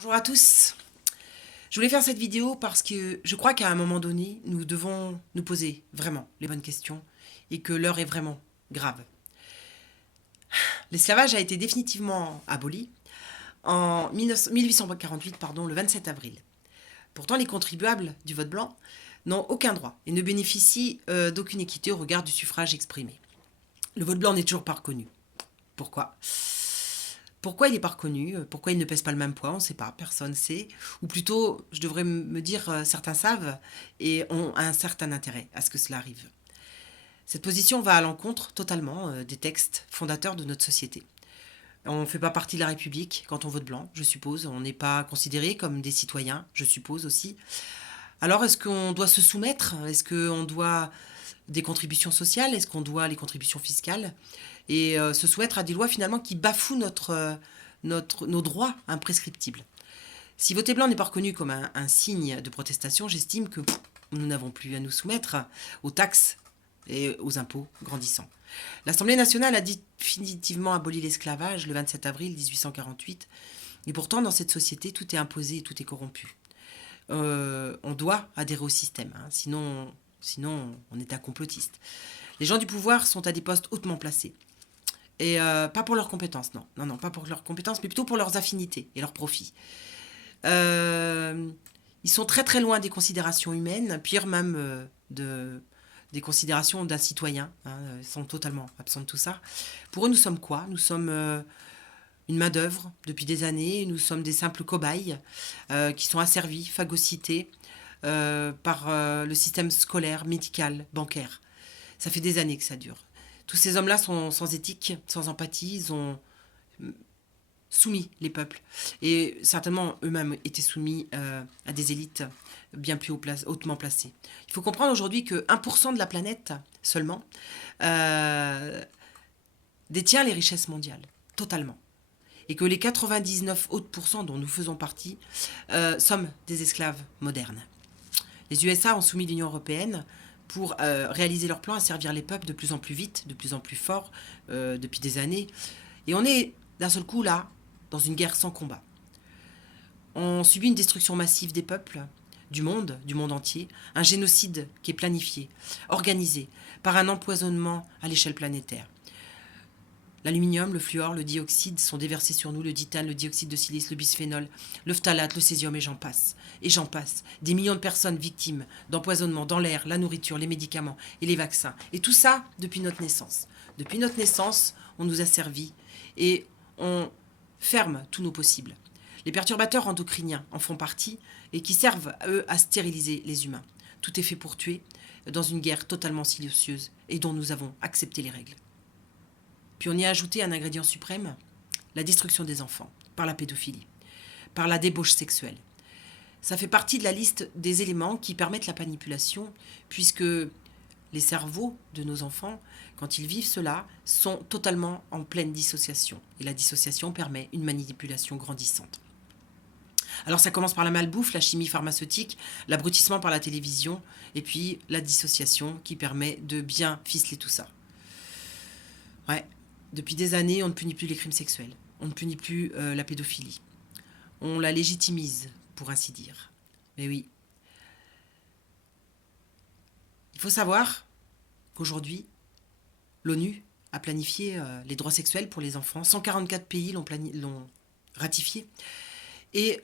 Bonjour à tous. Je voulais faire cette vidéo parce que je crois qu'à un moment donné, nous devons nous poser vraiment les bonnes questions et que l'heure est vraiment grave. L'esclavage a été définitivement aboli en 1848, le 27 avril. Pourtant, les contribuables du vote blanc n'ont aucun droit et ne bénéficient d'aucune équité au regard du suffrage exprimé. Le vote blanc n'est toujours pas reconnu. Pourquoi ? Pourquoi il n'est pas reconnu? Pourquoi il ne pèse pas le même poids? On ne sait pas, personne ne sait. Ou plutôt, je devrais me dire, certains savent et ont un certain intérêt à ce que cela arrive. Cette position va à l'encontre totalement des textes fondateurs de notre société. On ne fait pas partie de la République quand on vote blanc, je suppose. On n'est pas considéré comme des citoyens, je suppose aussi. Alors, est-ce qu'on doit se soumettre? Est-ce qu'on doit des contributions sociales? Est-ce qu'on doit les contributions fiscales? Et se soumettre à des lois finalement qui bafouent nos droits imprescriptibles. Si voter blanc n'est pas reconnu comme un signe de protestation, j'estime que nous n'avons plus à nous soumettre aux taxes et aux impôts grandissants. L'Assemblée nationale a définitivement aboli l'esclavage le 27 avril 1848, et pourtant dans cette société tout est imposé et tout est corrompu. On doit adhérer au système, hein, sinon on est un complotiste. Les gens du pouvoir sont à des postes hautement placés. Et pas pour leurs compétences, non, pas pour leurs compétences, mais plutôt pour leurs affinités et leurs profits. Ils sont très très loin des considérations humaines, pire même des considérations d'un citoyen, hein, ils sont totalement absents de tout ça. Pour eux, nous sommes quoi? Nous sommes une main-d'œuvre depuis des années, nous sommes des simples cobayes qui sont asservis, phagocytés par le système scolaire, médical, bancaire. Ça fait des années que ça dure. Tous ces hommes-là sont sans éthique, sans empathie, ils ont soumis les peuples. Et certainement, eux-mêmes étaient soumis à des élites bien plus hautement placées. Il faut comprendre aujourd'hui que 1% de la planète seulement détient les richesses mondiales, totalement. Et que les 99 autres pourcents dont nous faisons partie sommes des esclaves modernes. Les USA ont soumis l'Union européenne pour réaliser leur plan à servir les peuples de plus en plus vite, de plus en plus fort, depuis des années. Et on est d'un seul coup là, dans une guerre sans combat. On subit une destruction massive des peuples, du monde entier, un génocide qui est planifié, organisé, par un empoisonnement à l'échelle planétaire. L'aluminium, le fluor, le dioxyde sont déversés sur nous, le titane, le dioxyde de silice, le bisphénol, le phtalate, le césium et j'en passe. Et j'en passe. Des millions de personnes victimes d'empoisonnement dans l'air, la nourriture, les médicaments et les vaccins. Et tout ça depuis notre naissance. Depuis notre naissance, on nous a servi et on ferme tous nos possibles. Les perturbateurs endocriniens en font partie et qui servent, eux, à stériliser les humains. Tout est fait pour tuer, dans une guerre totalement silencieuse et dont nous avons accepté les règles. Puis on y a ajouté un ingrédient suprême, la destruction des enfants, par la pédophilie, par la débauche sexuelle. Ça fait partie de la liste des éléments qui permettent la manipulation, puisque les cerveaux de nos enfants, quand ils vivent cela, sont totalement en pleine dissociation. Et la dissociation permet une manipulation grandissante. Alors ça commence par la malbouffe, la chimie pharmaceutique, l'abrutissement par la télévision, et puis la dissociation qui permet de bien ficeler tout ça. Ouais. Depuis des années, on ne punit plus les crimes sexuels. On ne punit plus la pédophilie. On la légitimise, pour ainsi dire. Mais oui. Il faut savoir qu'aujourd'hui, l'ONU a planifié les droits sexuels pour les enfants. 144 pays l'ont ratifié. Et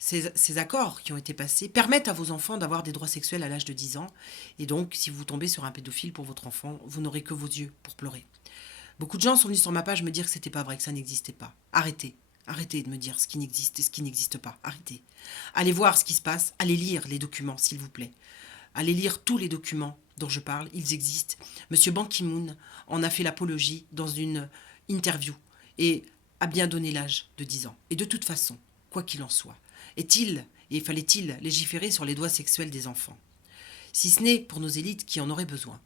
ces accords qui ont été passés permettent à vos enfants d'avoir des droits sexuels à l'âge de 10 ans. Et donc, si vous tombez sur un pédophile pour votre enfant, vous n'aurez que vos yeux pour pleurer. Beaucoup de gens sont venus sur ma page me dire que c'était pas vrai, que ça n'existait pas. Arrêtez. Arrêtez de me dire ce qui existe et ce qui n'existe pas. Arrêtez. Allez voir ce qui se passe. Allez lire les documents, s'il vous plaît. Allez lire tous les documents dont je parle. Ils existent. Monsieur Ban Ki-moon en a fait l'apologie dans une interview et a bien donné l'âge de 10 ans. Et de toute façon, quoi qu'il en soit, fallait-il légiférer sur les droits sexuels des enfants? Si ce n'est pour nos élites qui en auraient besoin.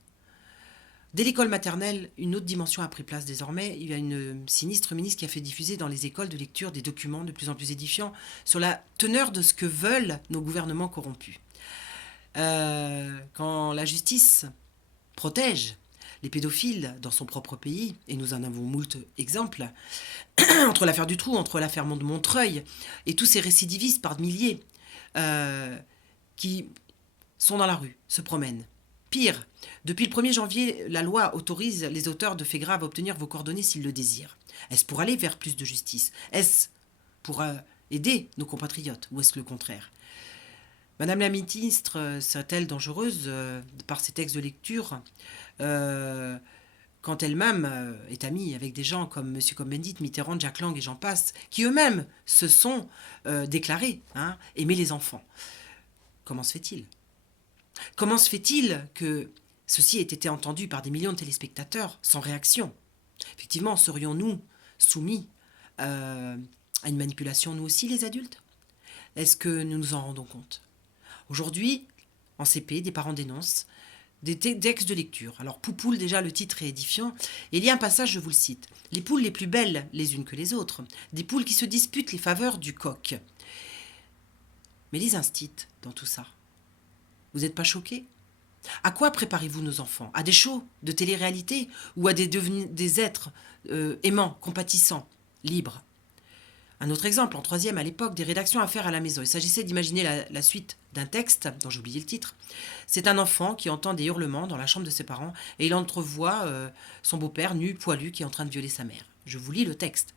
Dès l'école maternelle, une autre dimension a pris place désormais. Il y a une sinistre ministre qui a fait diffuser dans les écoles de lecture des documents de plus en plus édifiants sur la teneur de ce que veulent nos gouvernements corrompus. Quand la justice protège Les pédophiles dans son propre pays, et nous en avons moult exemples, entre l'affaire Dutroux, entre l'affaire de Montreuil, et tous ces récidivistes par milliers qui sont dans la rue, se promènent. Pire, depuis le 1er janvier, la loi autorise les auteurs de faits graves à obtenir vos coordonnées s'ils le désirent. Est-ce pour aller vers plus de justice? Est-ce pour aider nos compatriotes? Ou est-ce le contraire? Madame la ministre serait-elle dangereuse par ses textes de lecture quand elle-même est amie avec des gens comme M. Cohn-Bendit, Mitterrand, Jack Lang et j'en passe, qui eux-mêmes se sont déclarés aimer les enfants? Comment se fait-il? Comment se fait-il que ceci ait été entendu par des millions de téléspectateurs sans réaction? Effectivement, serions-nous soumis à une manipulation, nous aussi, les adultes? Est-ce que nous nous en rendons compte? Aujourd'hui, en CP, des parents dénoncent des textes de lecture. Alors, Poupoule, déjà, le titre est édifiant. Et il y a un passage, je vous le cite. Les poules les plus belles les unes que les autres. Des poules qui se disputent les faveurs du coq. Mais les instits dans tout ça, vous n'êtes pas choqués? À quoi préparez-vous nos enfants? À des shows de télé-réalité ou à des êtres aimants, compatissants, libres? Un autre exemple, en 3e à l'époque, des rédactions à faire à la maison. Il s'agissait d'imaginer la suite d'un texte, dont j'ai oublié le titre. C'est un enfant qui entend des hurlements dans la chambre de ses parents et il entrevoit son beau-père nu, poilu, qui est en train de violer sa mère. Je vous lis le texte.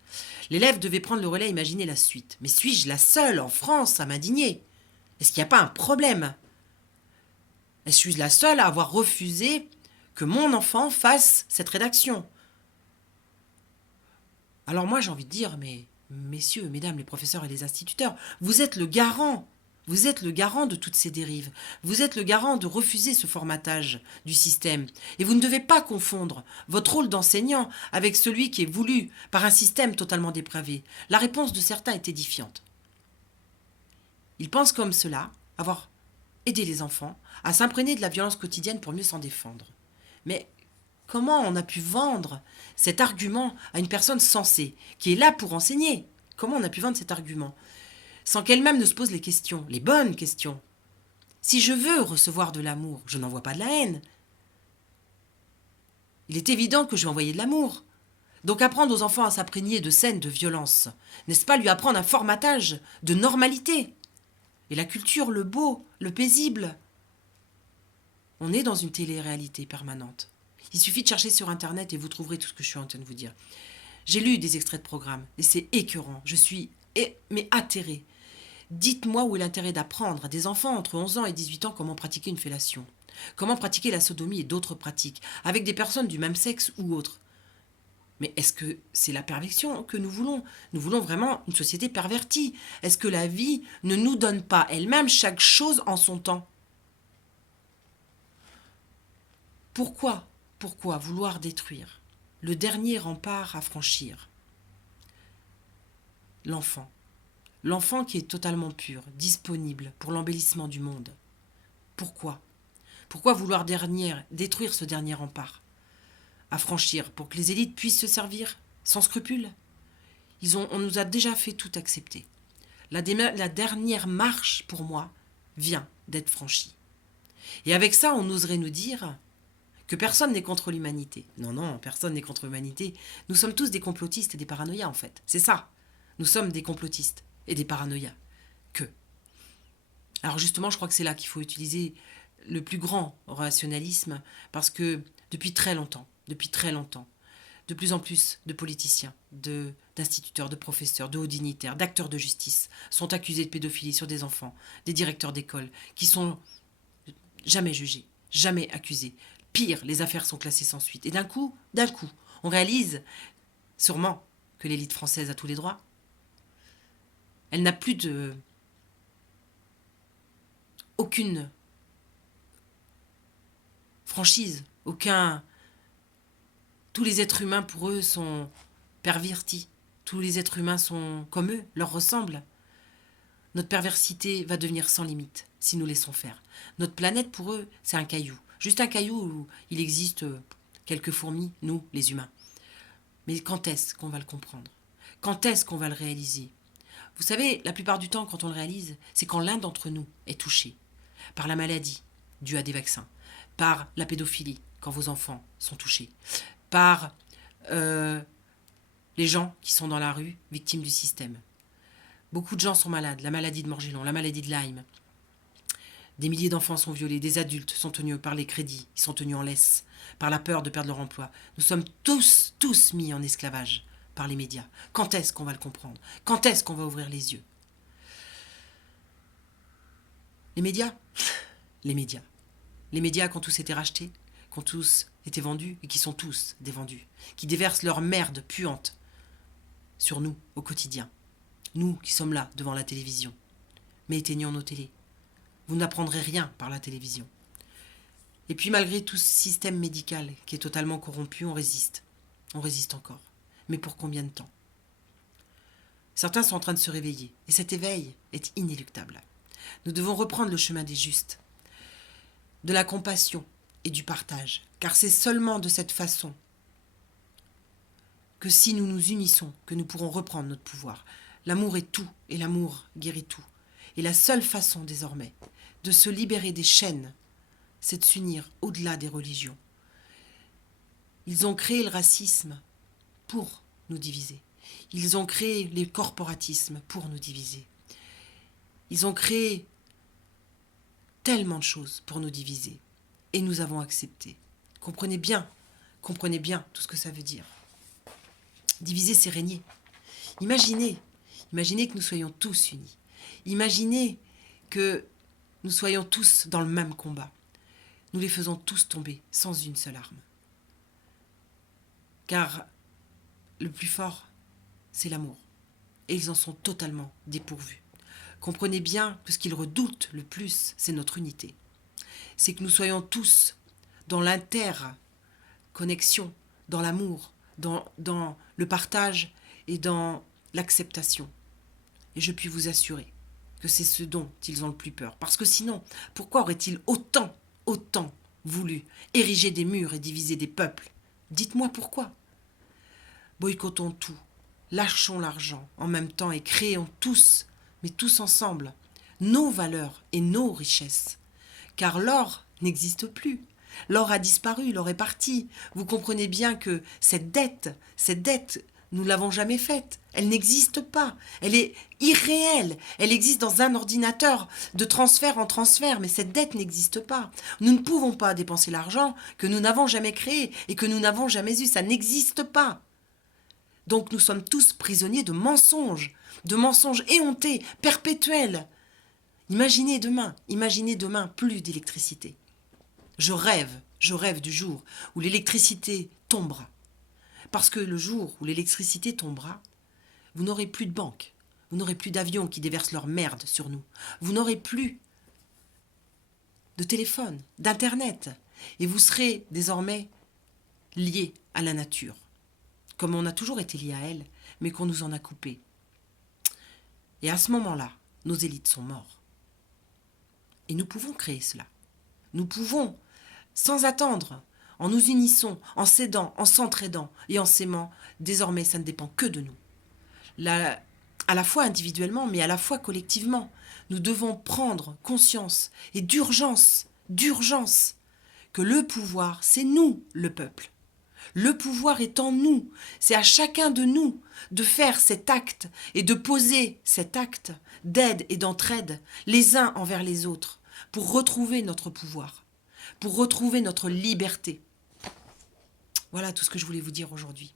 L'élève devait prendre le relais et imaginer la suite. Mais suis-je la seule en France à m'indigner? Est-ce qu'il n'y a pas un problème? Est-ce que je suis la seule à avoir refusé que mon enfant fasse cette rédaction? Alors moi, j'ai envie de dire, mais messieurs, mesdames, les professeurs et les instituteurs, vous êtes le garant. Vous êtes le garant de toutes ces dérives. Vous êtes le garant de refuser ce formatage du système. Et vous ne devez pas confondre votre rôle d'enseignant avec celui qui est voulu par un système totalement dépravé. La réponse de certains est édifiante. Ils pensent comme cela, avoir aidé les enfants à s'imprégner de la violence quotidienne pour mieux s'en défendre. Mais comment on a pu vendre cet argument à une personne sensée, qui est là pour enseigner? Comment on a pu vendre cet argument sans qu'elle-même ne se pose les questions, les bonnes questions? Si je veux recevoir de l'amour, je n'envoie pas de la haine. Il est évident que je vais envoyer de l'amour. Donc apprendre aux enfants à s'imprégner de scènes de violence, n'est-ce pas lui apprendre un formatage de normalité? Et la culture, le beau, le paisible. On est dans une télé-réalité permanente. Il suffit de chercher sur Internet et vous trouverez tout ce que je suis en train de vous dire. J'ai lu des extraits de programmes et c'est écœurant. Je suis atterrée. Dites-moi où est l'intérêt d'apprendre à des enfants entre 11 ans et 18 ans comment pratiquer une fellation, comment pratiquer la sodomie et d'autres pratiques, avec des personnes du même sexe ou autres. Mais est-ce que c'est la perversion que nous voulons? Nous voulons vraiment une société pervertie. Est-ce que la vie ne nous donne pas elle-même chaque chose en son temps? Pourquoi vouloir détruire le dernier rempart à franchir? L'enfant. L'enfant qui est totalement pur, disponible pour l'embellissement du monde. Pourquoi vouloir détruire ce dernier rempart à franchir pour que les élites puissent se servir sans scrupule? On nous a déjà fait tout accepter. La dernière marche, pour moi, vient d'être franchie. Et avec ça, on oserait nous dire que personne n'est contre l'humanité. Non, personne n'est contre l'humanité. Nous sommes tous des complotistes et des paranoïas, en fait. C'est ça. Nous sommes des complotistes et des paranoïas. Alors justement, je crois que c'est là qu'il faut utiliser le plus grand rationalisme, parce que depuis très longtemps, de plus en plus de politiciens, d'instituteurs, de professeurs, de hauts dignitaires, d'acteurs de justice sont accusés de pédophilie sur des enfants, des directeurs d'école, qui sont jamais jugés, jamais accusés. Pire, les affaires sont classées sans suite. Et d'un coup, on réalise sûrement que l'élite française a tous les droits. Elle n'a plus aucune franchise, tous les êtres humains pour eux sont pervertis. Tous les êtres humains sont comme eux, leur ressemblent. Notre perversité va devenir sans limite si nous laissons faire. Notre planète pour eux, c'est un caillou. Juste un caillou où il existe quelques fourmis, nous, les humains. Mais quand est-ce qu'on va le comprendre? Quand est-ce qu'on va le réaliser? Vous savez, la plupart du temps, quand on le réalise, c'est quand l'un d'entre nous est touché par la maladie due à des vaccins, par la pédophilie, quand vos enfants sont touchés, par les gens qui sont dans la rue, victimes du système. Beaucoup de gens sont malades, la maladie de Morgellon, la maladie de Lyme. Des milliers d'enfants sont violés, des adultes sont tenus par les crédits, ils sont tenus en laisse, par la peur de perdre leur emploi. Nous sommes tous mis en esclavage par les médias. Quand est-ce qu'on va le comprendre? Quand est-ce qu'on va ouvrir les yeux? Les médias Les médias. Les médias qui ont tous été rachetés, qui ont tous été vendus et qui sont tous dévendus, qui déversent leur merde puante sur nous au quotidien. Nous qui sommes là devant la télévision. Mais éteignons nos télés. Vous n'apprendrez rien par la télévision. Et puis malgré tout ce système médical qui est totalement corrompu, on résiste. On résiste encore. Mais pour combien de temps? Certains sont en train de se réveiller. Et cet éveil est inéluctable. Nous devons reprendre le chemin des justes, de la compassion et du partage. Car c'est seulement de cette façon que si nous nous unissons, que nous pourrons reprendre notre pouvoir. L'amour est tout et l'amour guérit tout. Et la seule façon désormais de se libérer des chaînes, c'est de s'unir au-delà des religions. Ils ont créé le racisme pour nous diviser. Ils ont créé les corporatismes pour nous diviser. Ils ont créé tellement de choses pour nous diviser. Et nous avons accepté. Comprenez bien tout ce que ça veut dire. Diviser, c'est régner. Imaginez que nous soyons tous unis. Imaginez que nous soyons tous dans le même combat. Nous les faisons tous tomber sans une seule arme. Car le plus fort, c'est l'amour. Et ils en sont totalement dépourvus. Comprenez bien que ce qu'ils redoutent le plus, c'est notre unité. C'est que nous soyons tous dans l'interconnexion, dans l'amour, dans le partage et dans l'acceptation. Et je puis vous assurer que c'est ce dont ils ont le plus peur. Parce que sinon, pourquoi auraient-ils autant voulu ériger des murs et diviser des peuples? Dites-moi pourquoi. Boycottons tout, lâchons l'argent en même temps et créons tous, mais tous ensemble, nos valeurs et nos richesses. Car l'or n'existe plus. L'or a disparu, l'or est parti. Vous comprenez bien que cette dette, nous ne l'avons jamais faite. Elle n'existe pas. Elle est irréelle. Elle existe dans un ordinateur de transfert en transfert, mais cette dette n'existe pas. Nous ne pouvons pas dépenser l'argent que nous n'avons jamais créé et que nous n'avons jamais eu. Ça n'existe pas. Donc nous sommes tous prisonniers de mensonges éhontés, perpétuels. Imaginez demain plus d'électricité. Je rêve du jour où l'électricité tombera. Parce que le jour où l'électricité tombera, vous n'aurez plus de banques, vous n'aurez plus d'avions qui déversent leur merde sur nous, vous n'aurez plus de téléphone, d'internet, et vous serez désormais liés à la nature, comme on a toujours été liés à elle, mais qu'on nous en a coupé. Et à ce moment-là, nos élites sont mortes. Et nous pouvons créer cela. Nous pouvons, sans attendre, en nous unissant, en s'aidant, en s'entraidant et en s'aimant, désormais ça ne dépend que de nous. À la fois individuellement, mais à la fois collectivement, nous devons prendre conscience et d'urgence, que le pouvoir, c'est nous, le peuple. Le pouvoir est en nous. C'est à chacun de nous de faire cet acte et de poser cet acte d'aide et d'entraide les uns envers les autres pour retrouver notre pouvoir, pour retrouver notre liberté. Voilà tout ce que je voulais vous dire aujourd'hui.